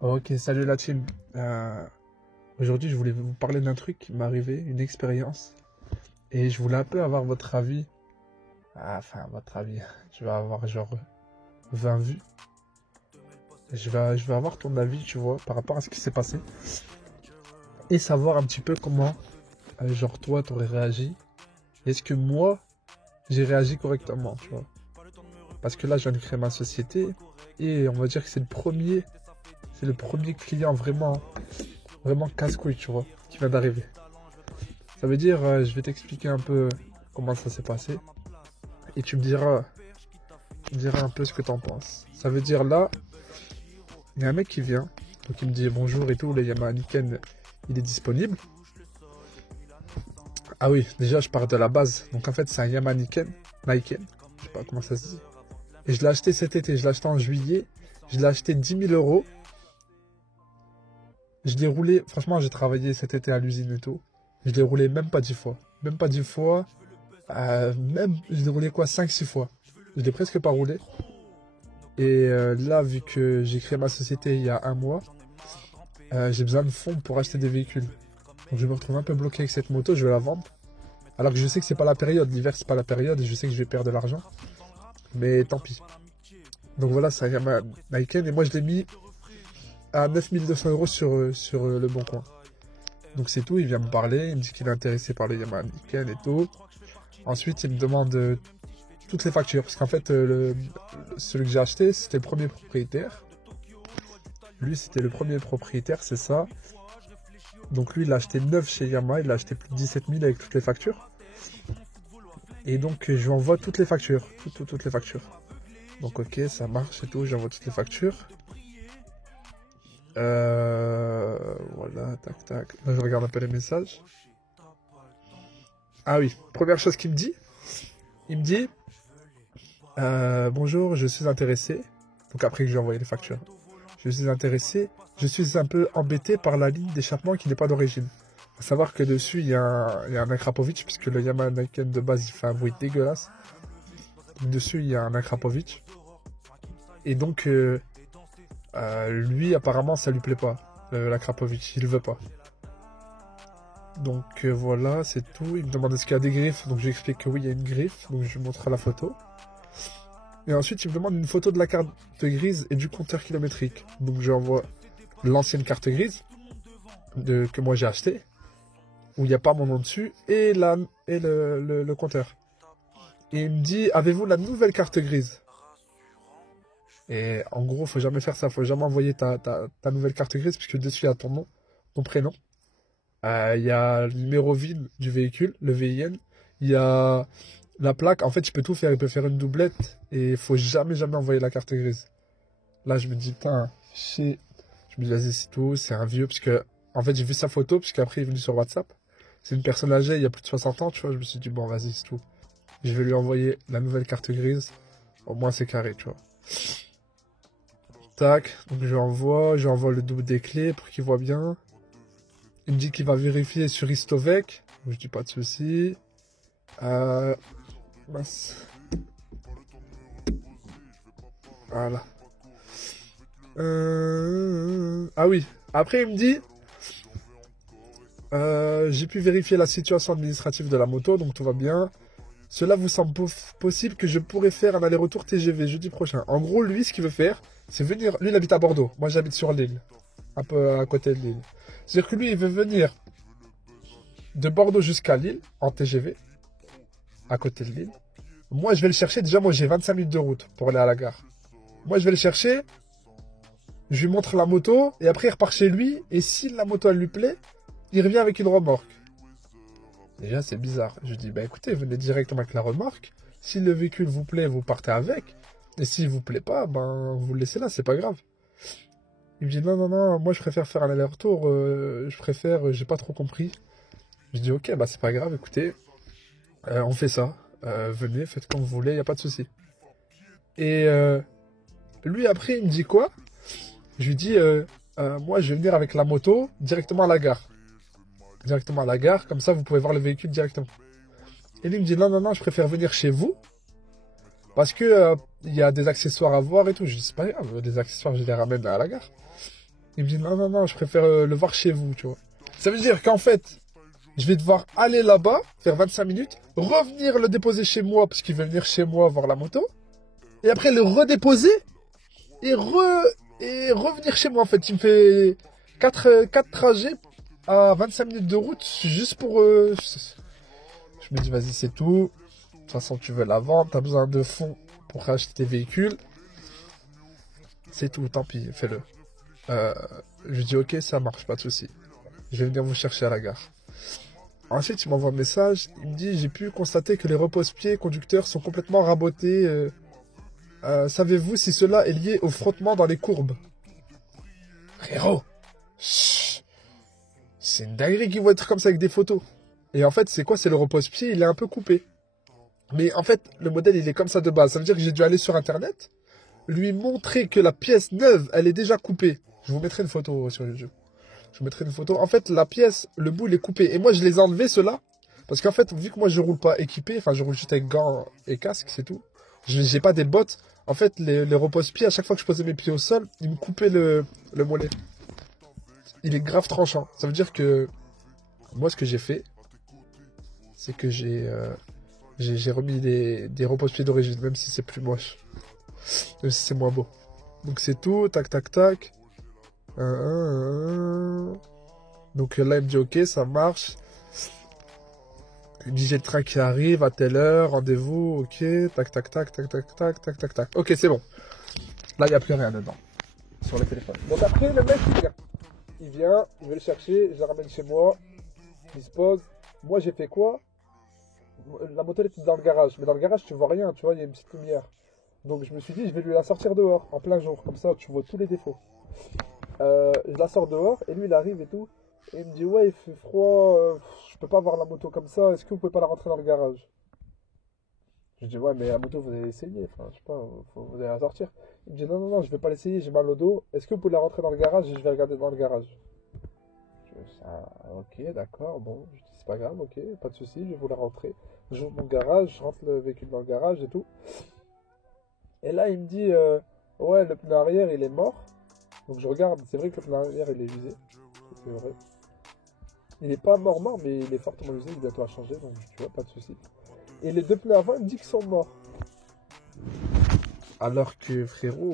Ok, salut la team. Aujourd'hui, je voulais vous parler d'un truc qui m'est arrivé, une expérience. Et je voulais un peu avoir votre avis. Enfin, votre avis. Je vais avoir genre 20 vues. Je vais avoir ton avis, tu vois, par rapport à ce qui s'est passé. Et savoir un petit peu comment, genre, toi, t'aurais réagi. Est-ce que moi, j'ai réagi correctement, tu vois. Parce que là, je viens de créer ma société. Et on va dire que c'est le premier client vraiment casse-couille, tu vois, qui vient d'arriver. Ça veut dire, je vais t'expliquer un peu comment ça s'est passé. Et tu me diras un peu ce que t'en penses. Ça veut dire là, il y a un mec qui vient. Donc il me dit bonjour et tout, le Yamaha Niken, il est disponible. Ah oui, déjà je pars de la base. Donc en fait c'est un Yamaha Niken. Je sais pas comment ça se dit. Et je l'ai acheté cet été, je l'ai acheté en juillet. Je l'ai acheté 10 000 euros. Je l'ai roulé, franchement j'ai travaillé cet été à l'usine et tout. Je l'ai roulé même pas 10 fois. Même pas 10 fois. Je l'ai roulé quoi 5-6 fois. Je l'ai presque pas roulé. Et là, vu que j'ai créé ma société il y a un mois, j'ai besoin de fonds pour acheter des véhicules. Donc je me retrouve un peu bloqué avec cette moto, je vais la vendre. Alors que je sais que c'est pas la période, l'hiver c'est pas la période et je sais que je vais perdre de l'argent. Mais tant pis. Donc voilà, ça y a ma Niken et moi je l'ai mis à 9200 euros sur le bon coin. Donc c'est tout, il vient me parler, il me dit qu'il est intéressé par le Yamaha Niken et tout. Ensuite, il me demande toutes les factures. Parce qu'en fait, celui que j'ai acheté, c'était le premier propriétaire. Lui, c'était le premier propriétaire, c'est ça. Donc lui, il l'a acheté neuf chez Yamaha. Il l'a acheté plus de 17 000 avec toutes les factures. Et donc, je lui envoie toutes les factures. Toutes les factures. Donc, ok, ça marche et tout. J'envoie toutes les factures. Voilà, tac, tac. Là, je regarde un peu les messages. Ah oui, première chose qu'il me dit. Il me dit... bonjour, je suis intéressé. Donc après que je lui ai envoyé les factures. Je suis intéressé. Je suis un peu embêté par la ligne d'échappement qui n'est pas d'origine. Faut savoir que dessus, il y a un Akrapovic, puisque le Yamaha Niken de base, il fait un bruit dégueulasse. Donc, dessus, il y a un Akrapovic. Et donc, lui, apparemment, ça lui plaît pas. L'Akrapovic, il veut pas. Donc voilà, c'est tout. Il me demande est-ce qu'il y a des griffes. Donc j'explique que oui, il y a une griffe. Donc je lui montre la photo. Et ensuite, il me demande une photo de la carte grise et du compteur kilométrique. Donc, j'envoie l'ancienne carte grise que moi j'ai achetée, où il n'y a pas mon nom dessus, et le compteur. Et il me dit, avez-vous la nouvelle carte grise? Et en gros, faut jamais faire ça. Faut jamais envoyer ta nouvelle carte grise, puisque dessus, il y a ton nom, ton prénom. Il y a le numéro VIN du véhicule, le VIN. Il y a... la plaque, en fait, il peut tout faire. Il peut faire une doublette et il faut jamais envoyer la carte grise. Là, je me dis, putain, chier. Je me dis, vas-y, c'est tout. C'est un vieux. Parce que, en fait, j'ai vu sa photo. Parce qu'après, il est venu sur WhatsApp. C'est une personne âgée, il y a plus de 60 ans, tu vois. Je me suis dit, bon, vas-y, c'est tout. Je vais lui envoyer la nouvelle carte grise. Au moins, c'est carré, tu vois. Tac. Donc, je lui envoie le double des clés pour qu'il voit bien. Il me dit qu'il va vérifier sur Istovec. Je dis, pas de souci. Mince. Voilà. Ah oui. Après, il me dit, j'ai pu vérifier la situation administrative de la moto, donc tout va bien. Cela vous semble possible que je pourrais faire un aller-retour TGV jeudi prochain. En gros, lui, ce qu'il veut faire, c'est venir... Lui, il habite à Bordeaux. Moi, j'habite sur l'île. Un peu à côté de l'île. C'est-à-dire que lui, il veut venir de Bordeaux jusqu'à Lille, en TGV, à côté de l'île. Moi, je vais le chercher. Déjà, moi, j'ai 25 minutes de route pour aller à la gare. Moi, je vais le chercher. Je lui montre la moto. Et après, il repart chez lui. Et si la moto, elle lui plaît, il revient avec une remorque. Déjà, c'est bizarre. Je dis, bah écoutez, venez directement avec la remorque. Si le véhicule vous plaît, vous partez avec. Et s'il vous plaît pas, ben, vous le laissez là, c'est pas grave. Il me dit, non, moi, je préfère faire un aller-retour. J'ai pas trop compris. Je dis, ok, bah c'est pas grave, écoutez. On fait ça. Venez, faites comme vous voulez, y a pas de souci. Et lui, après, il me dit quoi? Je lui dis, moi, je vais venir avec la moto directement à la gare. Directement à la gare, comme ça, vous pouvez voir le véhicule directement. Et lui, il me dit, non, je préfère venir chez vous. Parce que il y a des accessoires à voir et tout. Je dis, c'est pas grave, des accessoires, je les ramène à la gare. Il me dit, non, non, non, je préfère le voir chez vous, tu vois. Ça veut dire qu'en fait, je vais devoir aller là-bas, faire 25 minutes, revenir le déposer chez moi, parce qu'il veut venir chez moi voir la moto, et après le redéposer, et revenir chez moi, en fait. Il me fait 4 trajets à 25 minutes de route, juste pour... Je me dis, vas-y, c'est tout. De toute façon, tu veux la vendre, t'as besoin de fonds pour acheter tes véhicules. C'est tout, tant pis, fais-le. Je lui dis, ok, ça marche, pas de souci. Je vais venir vous chercher à la gare. Ensuite, il m'envoie un message. Il me dit, j'ai pu constater que les repose-pieds conducteurs sont complètement rabotés. Savez-vous si cela est lié au frottement dans les courbes? Frérot, chut, c'est une dinguerie qu'ils vont être comme ça avec des photos. Et en fait, c'est quoi? C'est le repose-pied, il est un peu coupé. Mais en fait, le modèle, il est comme ça de base. Ça veut dire que j'ai dû aller sur Internet, lui montrer que la pièce neuve, elle est déjà coupée. Je vous mettrai une photo sur YouTube. Je vous mettrai une photo. En fait, la pièce, le bout, il est coupé. Et moi, je les ai enlevés, ceux-là. Parce qu'en fait, vu que moi, je roule pas équipé, enfin, je roule juste avec gants et casque, c'est tout. J'ai pas des bottes. En fait, les repose-pieds, à chaque fois que je posais mes pieds au sol, ils me coupaient le mollet. Il est grave tranchant. Ça veut dire que moi, ce que j'ai fait, c'est que j'ai remis des repose-pieds d'origine, même si c'est plus moche. Même si c'est moins beau. Donc c'est tout, tac, tac, tac. Donc là, il me dit, ok, ça marche. Il me dit, j'ai le train qui arrive à telle heure, rendez-vous, ok, tac, tac, tac, tac, tac, tac, tac, tac, tac. Ok, c'est bon. Là, il n'y a plus rien dedans. Sur le téléphone. Donc après, le mec, il vient. Il vient, il veut le chercher, je le ramène chez moi. Il se pose. Moi, j'ai fait quoi? La moto, elle est dans le garage. Mais dans le garage, tu vois rien, tu vois, il y a une petite lumière. Donc je me suis dit, je vais lui la sortir dehors, en plein jour. Comme ça, tu vois tous les défauts. Je la sors dehors, et lui, il arrive et tout. Et il me dit, ouais, il fait froid, je peux pas voir la moto comme ça, est-ce que vous pouvez pas la rentrer dans le garage? Je dis, ouais, mais la moto, vous allez l'essayer, enfin, je sais pas, vous allez la sortir. Il me dit, non, non, non, je vais pas l'essayer, j'ai mal au dos, est-ce que vous pouvez la rentrer dans le garage et je vais regarder dans le garage? Je dis, ah, ok, d'accord, bon, je dis, c'est pas grave, ok, pas de souci, je vais vous la rentrer. J'ouvre mon garage, je rentre le véhicule dans le garage et tout. Et là, il me dit, ouais, le pneu arrière, il est mort. Donc je regarde, c'est vrai que le pneu arrière, il est usé, c'est vrai. Il est pas mort, mais il est fortement usé, il est bientôt à changer, donc tu vois, pas de souci. Et les deux pneus avant, il me dit qu'ils sont morts. Alors que, frérot...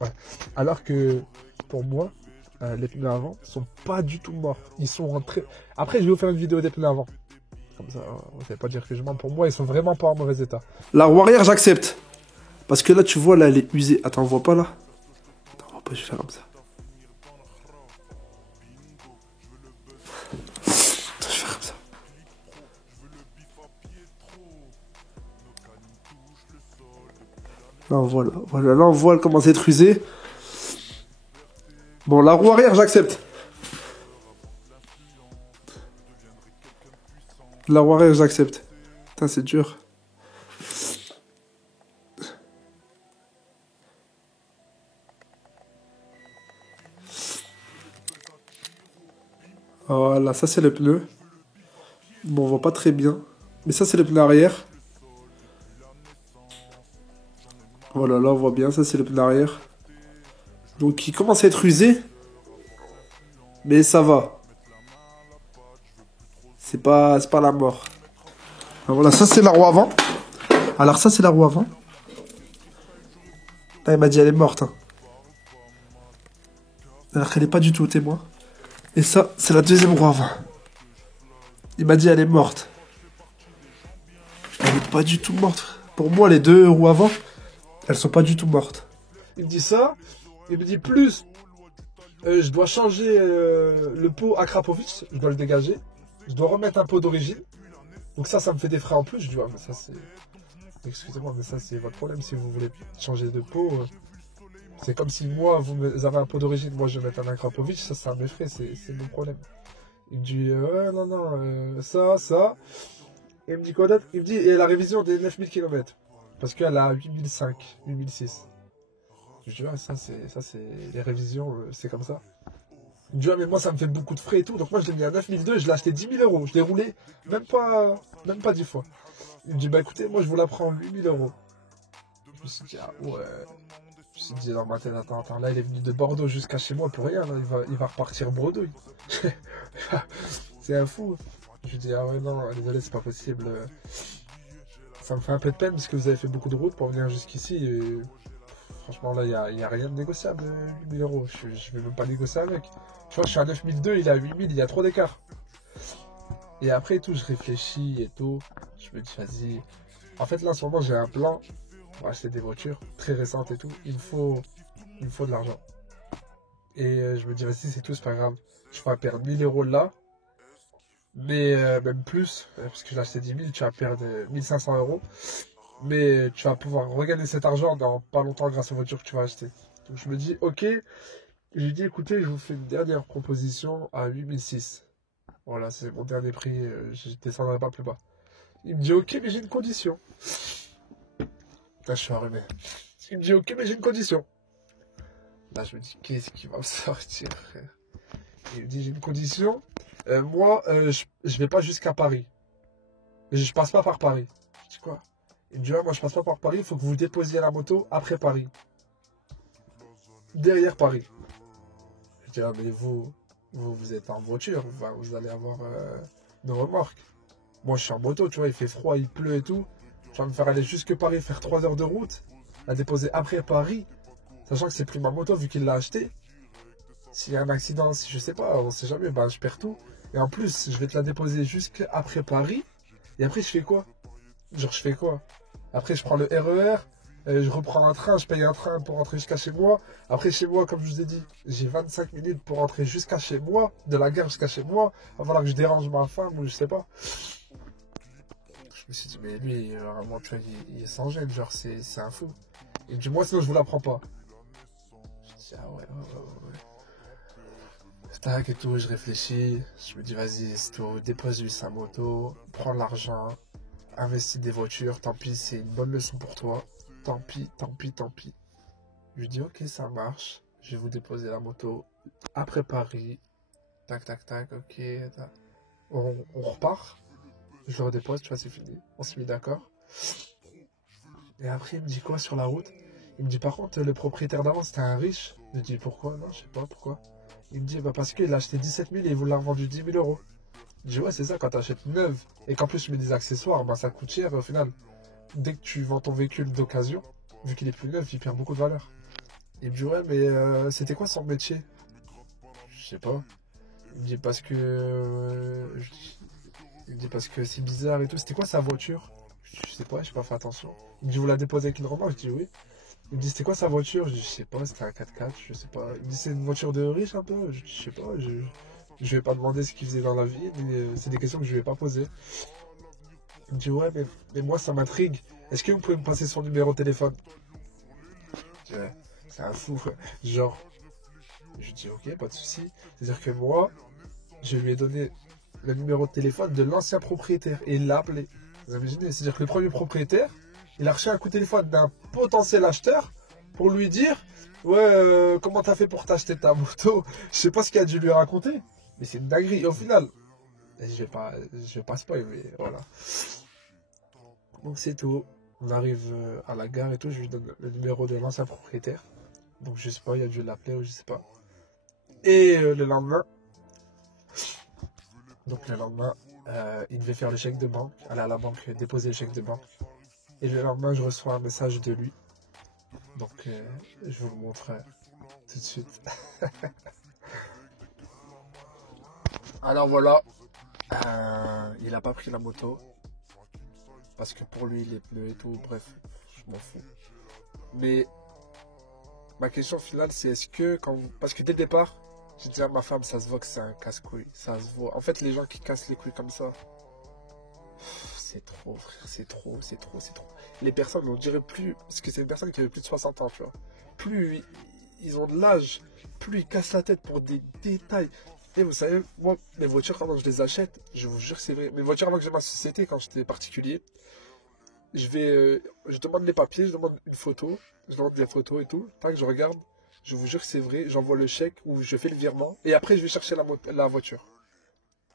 Ouais. Alors que, pour moi, les pneus avant sont pas du tout morts. Ils sont rentrés... Après, je vais vous faire une vidéo des pneus avant. Comme ça, vous savez pas dire que je mens. Pour moi, ils sont vraiment pas en mauvais état. La roue arrière, j'accepte. Parce que là, tu vois, là, elle est usée. Attends, on voit pas, là? Attends, on voit pas, je vais faire comme ça. Là, on voit, là, on voit, elle commence à être usée. Bon, la roue arrière, j'accepte. La roue arrière, j'accepte. Putain, c'est dur. Voilà, ça, c'est le pneu. Bon, on voit pas très bien. Mais ça, c'est le pneu arrière. Voilà, là, on voit bien. Ça, c'est le pneu arrière. Donc, il commence à être usé. Mais ça va. C'est pas la mort. Alors, voilà, ça, c'est la roue avant. Alors, ça, c'est la roue avant. Là, il m'a dit, elle est morte. Hein. Alors qu'elle est pas du tout au témoin. Et ça, c'est la deuxième roue avant. Il m'a dit, elle est morte. Elle est pas du tout morte. Pour moi, les deux roues avant, elles sont pas du tout mortes. Il me dit ça. Il me dit plus, je dois changer le pot Akrapovic, je dois le dégager. Je dois remettre un pot d'origine. Donc ça me fait des frais en plus. Je dis, ouais, mais ça c'est... Excusez-moi, mais ça c'est votre problème si vous voulez changer de pot. C'est comme si moi, vous avez un pot d'origine, moi je vais mettre un Akrapovic, ça mes frais, c'est mon problème. Il me dit, ouais, non, non, ça. Et il me dit quoi d'autre? Il me dit, et la révision des 9000 km. Parce qu'elle a 8005, 8006. Je dis, ouais, ça c'est les révisions, c'est comme ça. Il me dit, ouais, mais moi ça me fait beaucoup de frais et tout. Donc moi je l'ai mis à 9002 et je l'ai acheté 10 000 euros. Je l'ai roulé même pas 10 fois. Il me dit, bah écoutez, moi je vous la prends 8000 euros. Je me suis dit, ah ouais. Je me suis dit dans ma tête, attends, là il est venu de Bordeaux jusqu'à chez moi pour rien, là, il va repartir bredouille. C'est un fou. Je lui dis, ah ouais, non, désolé, c'est pas possible. Ça me fait un peu de peine parce que vous avez fait beaucoup de route pour venir jusqu'ici. Et franchement, là, il n'y a rien de négociable, 8 000 euros. Je vais même pas négocier avec. Tu vois, je suis à 9 200, il est à 8 000, il y a trop d'écart. Et après et tout, je réfléchis et tout. Je me dis, vas-y. En fait, là, en ce moment, j'ai un plan pour acheter des voitures très récentes et tout. Il me faut de l'argent. Et je me dis, vas-y, c'est tout, c'est pas grave. Je vais perdre 1000 euros là. Mais même plus, parce que j'ai acheté 10 000, tu vas perdre 1500 euros. Mais tu vas pouvoir regagner cet argent dans pas longtemps grâce aux voitures que tu vas acheter. Donc je me dis, ok. Je lui dis, écoutez, je vous fais une dernière proposition à 8006. Voilà, c'est mon dernier prix, je ne descendrai pas plus bas. Il me dit, ok, mais j'ai une condition. Là, je suis enrhumé. Il me dit, ok, mais j'ai une condition. Là, je me dis, qu'est-ce qui va me sortir, frère? Il me dit, j'ai une condition. Moi, je vais pas jusqu'à Paris. Je passe pas par Paris. Je dis quoi? Il me dit, ouais, moi, je passe pas par Paris, il faut que vous déposiez la moto après Paris. Derrière Paris. Je dis, ah, mais vous êtes en voiture, enfin, vous allez avoir une remorque. Moi, je suis en moto, tu vois, il fait froid, il pleut et tout. Je vais me faire aller jusque Paris, faire 3 heures de route, la déposer après Paris, sachant que c'est plus ma moto vu qu'il l'a acheté. S'il y a un accident, si je sais pas, on sait jamais, bah je perds tout. Et en plus, je vais te la déposer jusqu'après Paris. Et après, je fais quoi? Genre, je fais quoi? Après, je prends le RER, je reprends un train, je paye un train pour rentrer jusqu'à chez moi. Après, chez moi, comme je vous ai dit, j'ai 25 minutes pour rentrer jusqu'à chez moi, de la gare jusqu'à chez moi. Il va falloir que je dérange ma femme ou je sais pas. Je me suis dit, mais lui, vraiment, tu vois, il est sans gêne, genre, c'est un fou. Il me dit, moi, sinon, je vous la prends pas. Je dis, ah ouais. Tac et tout, je réfléchis. Je me dis, vas-y, c'est tout, dépose-lui sa moto, prends l'argent, investis des voitures, tant pis, c'est une bonne leçon pour toi. Tant pis. Je lui dis, ok, ça marche. Je vais vous déposer la moto après Paris. Tac, ok. Tac. On repart. Je le redépose, tu vois, c'est fini. On s'est mis d'accord. Et après, il me dit quoi sur la route? Il me dit, par contre, le propriétaire d'avant, c'était un riche. Je lui dis, pourquoi? Non, je sais pas pourquoi. Il me dit, bah parce qu'il a acheté 17 000 et il vous l'a revendu 10 000 euros. Je dis, ouais, c'est ça, quand tu achètes neuve et qu'en plus tu mets des accessoires, bah ça coûte cher au final. Dès que tu vends ton véhicule d'occasion, vu qu'il est plus neuf, il perd beaucoup de valeur. Il me dit, ouais, mais c'était quoi son métier? Je sais pas. Il me dit, parce que. Il me dit, parce que c'est bizarre et tout. C'était quoi sa voiture? Je sais pas, j'ai pas fait attention. Il me dit, vous la déposez avec une remorque? Je dis, oui. Il me dit, c'était quoi sa voiture? Je dis, je sais pas, c'était un 4x4, je sais pas. Il me dit, c'est une voiture de riche un peu? Je dis, je sais pas, je vais pas demander ce qu'il faisait dans la vie, mais c'est des questions que je vais pas poser. Il me dit, ouais, mais moi, ça m'intrigue. Est-ce que vous pouvez me passer son numéro de téléphone? Je dis, ouais, c'est un fou, quoi. Genre, je dis, ok, pas de souci. C'est-à-dire que moi, je lui ai donné le numéro de téléphone de l'ancien propriétaire et il l'a appelé. Vous imaginez? C'est-à-dire que le premier propriétaire, il a reçu un coup de téléphone d'un potentiel acheteur pour lui dire, ouais, comment t'as fait pour t'acheter ta moto? Je sais pas ce qu'il a dû lui raconter, mais c'est une dinguerie. Et au final, je vais pas spoil, mais voilà. Donc c'est tout. On arrive à la gare et tout, je lui donne le numéro de l'ancien propriétaire. Donc je sais pas, il a dû l'appeler ou je sais pas. Et le lendemain, il devait faire le chèque de banque, aller à la banque déposer le chèque de banque. Et le lendemain, je reçois un message de lui. Donc je vous le montre tout de suite. Alors voilà, il a pas pris la moto. Parce que pour lui, les pneus et tout, bref, je m'en fous. Mais ma question finale, c'est est-ce que parce que dès le départ, j'ai dit à ma femme, ça se voit que c'est un casse-couille. Ça se voit. En fait, les gens qui cassent les couilles comme ça, c'est trop, frère, c'est trop. Les personnes, on dirait plus, parce que c'est une personne qui avait plus de 60 ans, tu vois. Plus ils ont de l'âge, plus ils cassent la tête pour des détails. Et vous savez, moi, mes voitures, quand je les achète, je vous jure, c'est vrai. Mes voitures, avant que j'ai ma société, quand j'étais particulier, je demande les papiers, je demande une photo, je demande des photos et tout. Tac, je regarde, je vous jure que c'est vrai, j'envoie le chèque ou je fais le virement. Et après, je vais chercher la voiture.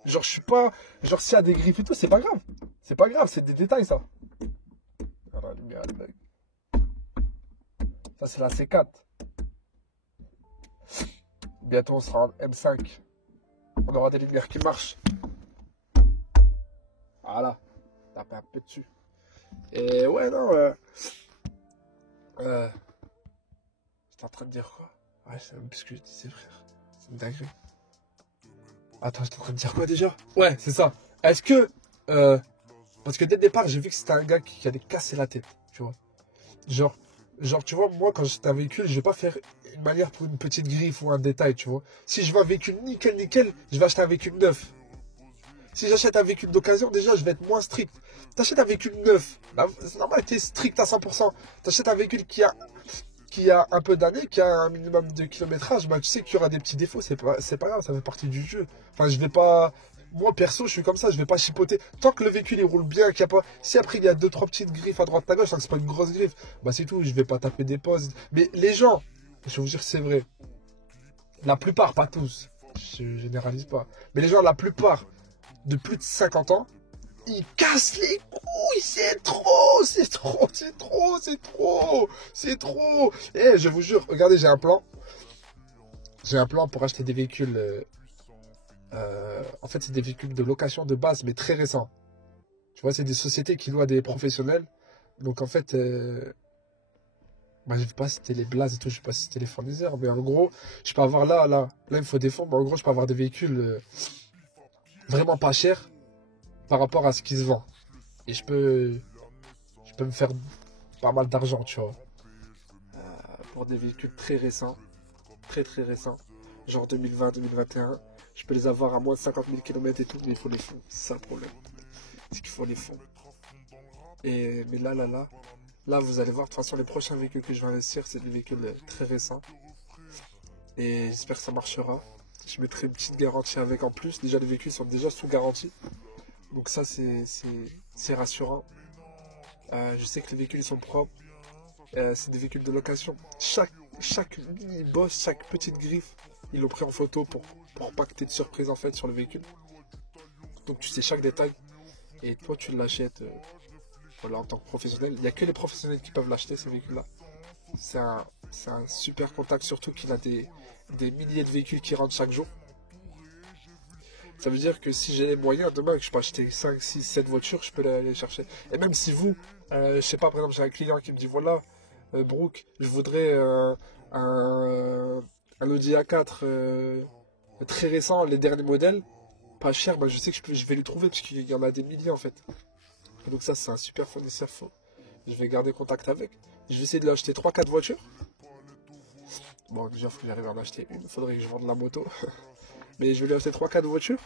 Genre, je suis pas. Genre, s'il y a des griffes et tout, c'est pas grave. C'est pas grave, c'est des détails, ça. Voilà, lumière, ça, c'est la C4. Bientôt, on sera en M5. On aura des lumières qui marchent. Voilà. Taper un peu dessus. Et ouais, non. J'étais en train de dire quoi? Ouais, je sais même plus ce que je disais, frère. C'est une dinguerie. Attends, j'étais en train de dire quoi déjà? Ouais, c'est ça. Est-ce que. Parce que dès le départ, j'ai vu que c'était un gars qui allait casser la tête. Tu vois? Genre, tu vois, moi, quand j'achète un véhicule, je vais pas faire une manière pour une petite griffe ou un détail, tu vois. Si je veux un véhicule nickel, je vais acheter un véhicule neuf. Si j'achète un véhicule d'occasion, déjà, je vais être moins strict. T'achètes un véhicule neuf, c'est normal, t'es strict à 100%. T'achètes un véhicule qui a un peu d'années, qui a un minimum de kilométrage, bah, tu sais qu'il y aura des petits défauts, c'est pas grave, ça fait partie du jeu. Enfin, je vais pas... Moi, perso, je suis comme ça, je vais pas chipoter. Tant que le véhicule, il roule bien, qu'il y a pas... Si après, il y a 2-3 petites griffes à droite à gauche, tant que c'est pas une grosse griffe, bah c'est tout, je vais pas taper des pauses. Mais les gens, je vais vous dire, c'est vrai. La plupart, pas tous, je généralise pas. Mais les gens, la plupart, de plus de 50 ans, ils cassent les couilles, c'est trop, c'est trop, c'est trop, c'est trop, c'est trop. Eh, je vous jure, regardez, j'ai un plan. J'ai un plan pour acheter des véhicules. En fait, c'est des véhicules de location de base, mais très récents. Tu vois, c'est des sociétés qui louent à des professionnels. Donc, en fait, bah, je ne vais pas citer les blazes et tout, je ne vais pas citer les fournisseurs. Mais en gros, je peux avoir là, il me faut des fonds. Mais en gros, je peux avoir des véhicules vraiment pas chers par rapport à ce qui se vend. Et je peux me faire pas mal d'argent, tu vois. Pour des véhicules très récents. Très très récents. Genre 2020-2021. Je peux les avoir à moins de 50 000 km et tout, mais il faut les fonds. C'est ça le problème. C'est qu'il faut les fonds. Mais là, vous allez voir, de toute façon, les prochains véhicules que je vais investir, c'est des véhicules très récents. Et j'espère que ça marchera. Je mettrai une petite garantie avec en plus. Déjà, les véhicules sont déjà sous garantie. Donc ça, c'est rassurant. Je sais que les véhicules sont propres. C'est des véhicules de location. Chaque mini-boss, chaque petite griffe, ils l'ont pris en photo pour pas que tu aies de surprise en fait sur le véhicule. Donc tu sais chaque détail. Et toi, tu l'achètes voilà, en tant que professionnel. Il n'y a que les professionnels qui peuvent l'acheter, ces véhicules-là. C'est un super contact, surtout qu'il a des milliers de véhicules qui rentrent chaque jour. Ça veut dire que si j'ai les moyens, demain que je peux acheter 5, 6, 7 voitures, je peux les chercher. Et même si vous, je sais pas, par exemple, j'ai un client qui me dit, voilà, Brooke, je voudrais un Audi A4 très récent, les derniers modèles, pas cher, bah, je sais que je vais lui trouver, parce qu'il y en a des milliers en fait. Et donc ça, c'est un super fournisseur. Je vais garder contact avec. Je vais essayer de lui acheter 3-4 voitures. Bon, déjà, il faut que j'arrive à en acheter une. Il faudrait que je vende la moto. Mais je vais lui acheter 3-4 voitures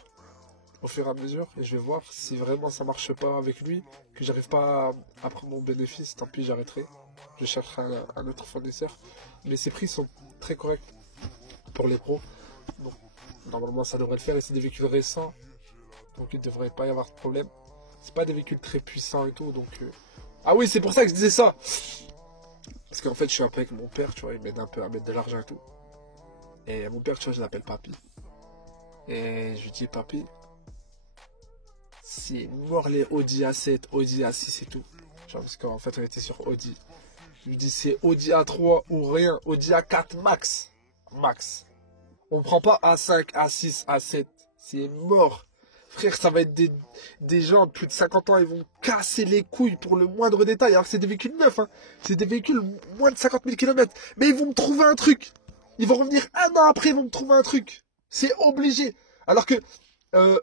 au fur et à mesure. Et je vais voir si vraiment ça marche pas avec lui, que j'arrive pas à prendre mon bénéfice. Tant pis, j'arrêterai. Je chercherai un autre fournisseur. Mais ces prix sont très corrects pour les pros. Donc, normalement, ça devrait le faire. Et c'est des véhicules récents. Donc, il ne devrait pas y avoir de problème. C'est pas des véhicules très puissants et tout. Donc, ah oui, c'est pour ça que je disais ça. Parce qu'en fait, je suis un peu avec mon père, tu vois. Il m'aide un peu à mettre de l'argent et tout. Et mon père, tu vois, je l'appelle papy. Et je lui dis, papy, c'est mort les Audi A7, Audi A6 et tout. Genre, parce qu'en fait, on était sur Audi. Je lui dis, c'est Audi A3 ou rien. Audi A4 max. Max. On prend pas A5, A6, A7. C'est mort. Frère, ça va être des gens de plus de 50 ans, ils vont casser les couilles pour le moindre détail. Alors que c'est des véhicules neufs, hein. C'est des véhicules moins de 50 000 km. Mais ils vont me trouver un truc. Ils vont revenir un an après, ils vont me trouver un truc. C'est obligé. Alors que,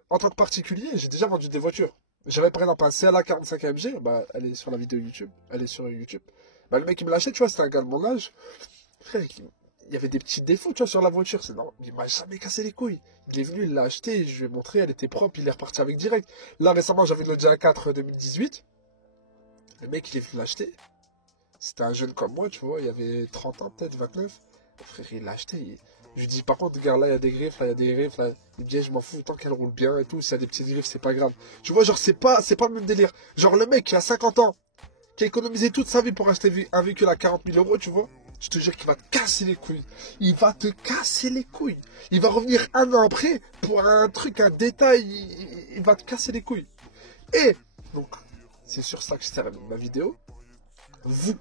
en tant que particulier, j'ai déjà vendu des voitures. J'avais par exemple un CLA 45 AMG, bah, elle est sur la vidéo YouTube. Elle est sur YouTube. Bah, le mec qui me l'achetait, tu vois, c'était un gars de mon âge. Frère, il y avait des petits défauts, tu vois, sur la voiture. C'est normal. Il m'a jamais cassé les couilles. Il est venu, il l'a acheté, je lui ai montré, elle était propre, il est reparti avec direct. Là, récemment, j'avais le Audi A4 2018. Le mec, il est venu l'acheter. C'était un jeune comme moi, tu vois, il avait 30 ans, peut-être 29. Frère, il l'a acheté. Je lui dis, par contre, regarde, là, il y a des griffes, là, il y a des griffes, là. Il me dit, je m'en fous, tant qu'elle roule bien et tout. S'il y a des petites griffes, c'est pas grave. Tu vois, genre, c'est pas le même délire. Genre, le mec qui a 50 ans, qui a économisé toute sa vie pour acheter un véhicule à 40 000 euros, tu vois. Je te jure qu'il va te casser les couilles. Il va te casser les couilles. Il va revenir un an après pour un truc, un détail. Il va te casser les couilles. Et, donc, c'est sur ça que je termine ma vidéo. Vous.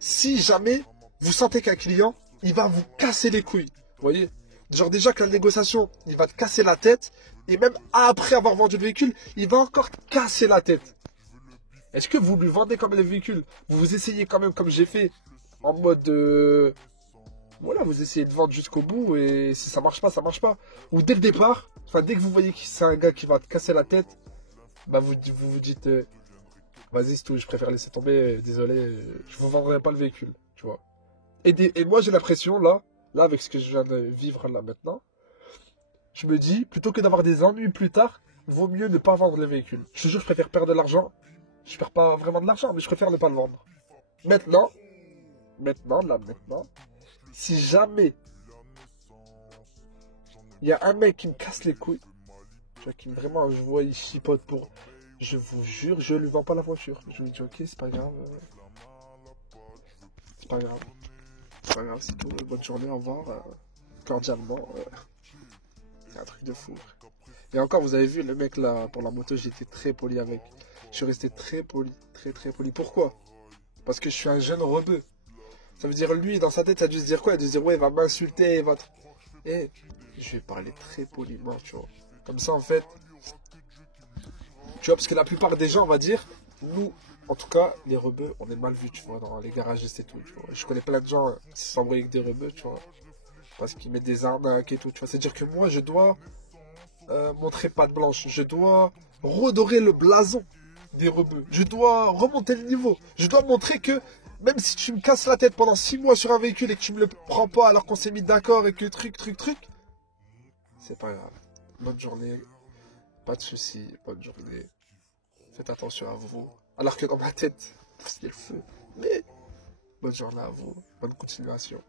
Si jamais vous sentez qu'un client, il va vous casser les couilles. Vous voyez? Genre déjà que la négociation, il va te casser la tête. Et même après avoir vendu le véhicule, il va encore te casser la tête. Est-ce que vous lui vendez comme le véhicule? Vous essayez quand même comme j'ai fait. En mode... voilà, vous essayez de vendre jusqu'au bout. Et si ça marche pas, ça marche pas. Ou dès le départ, enfin dès que vous voyez que c'est un gars qui va te casser la tête, bah vous vous dites... vas-y, c'est tout, je préfère laisser tomber. Désolé, je vous vendrai pas le véhicule. Tu vois. Et moi j'ai l'impression là avec ce que je viens de vivre là maintenant, je me dis, plutôt que d'avoir des ennuis plus tard, vaut mieux ne pas vendre le véhicule. Je te jure, je préfère perdre de l'argent. Je perds pas vraiment de l'argent, mais je préfère ne pas le vendre. Maintenant, si jamais il y a un mec qui me casse les couilles, tu vois, qui vraiment, je vois, il chipote pour... Je vous jure, je lui vends pas la voiture. Je lui dis, ok, c'est pas grave. C'est pas grave. C'est pas grave, c'est tout. Bonne journée, au revoir. Cordialement. C'est un truc de fou. Et encore, vous avez vu, le mec là, pour la moto, j'étais très poli avec. Je suis resté très poli, très poli. Pourquoi? Parce que je suis un jeune rebeu. Ça veut dire, lui, dans sa tête, il a dû se dire quoi? Il a dû se dire, ouais, il va m'insulter, il va... Et je vais parler très poliment, tu vois. Comme ça, en fait, tu vois, parce que la plupart des gens, on va dire, nous, en tout cas, les rebeux, on est mal vus, tu vois, dans les garagistes et tout, tu vois. Je connais plein de gens qui s'embrouillent avec des rebeux, tu vois. Parce qu'ils mettent des arnaques et tout, tu vois. C'est-à-dire que moi, je dois montrer patte blanche. Je dois redorer le blason des rebeux. Je dois remonter le niveau. Je dois montrer que même si tu me casses la tête pendant 6 mois sur un véhicule et que tu me le prends pas alors qu'on s'est mis d'accord et que truc, c'est pas grave. Bonne journée. Pas de soucis. Bonne journée. Faites attention à vous. Alors que dans ma tête, c'est le feu. Mais bonne journée à vous. Bonne continuation.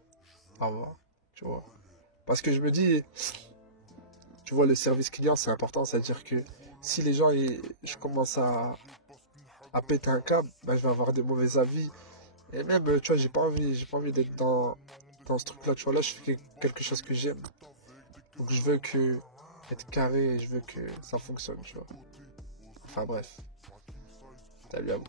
Au revoir. Tu vois. Parce que je me dis, tu vois, le service client, c'est important. C'est-à-dire que si les gens, je commence à péter un câble, ben, je vais avoir des mauvais avis. Et même, tu vois, j'ai pas envie d'être dans ce truc-là. Tu vois, là, je fais quelque chose que j'aime. Donc, je veux être carré et je veux que ça fonctionne, tu vois. Enfin, bref. Salut à vous.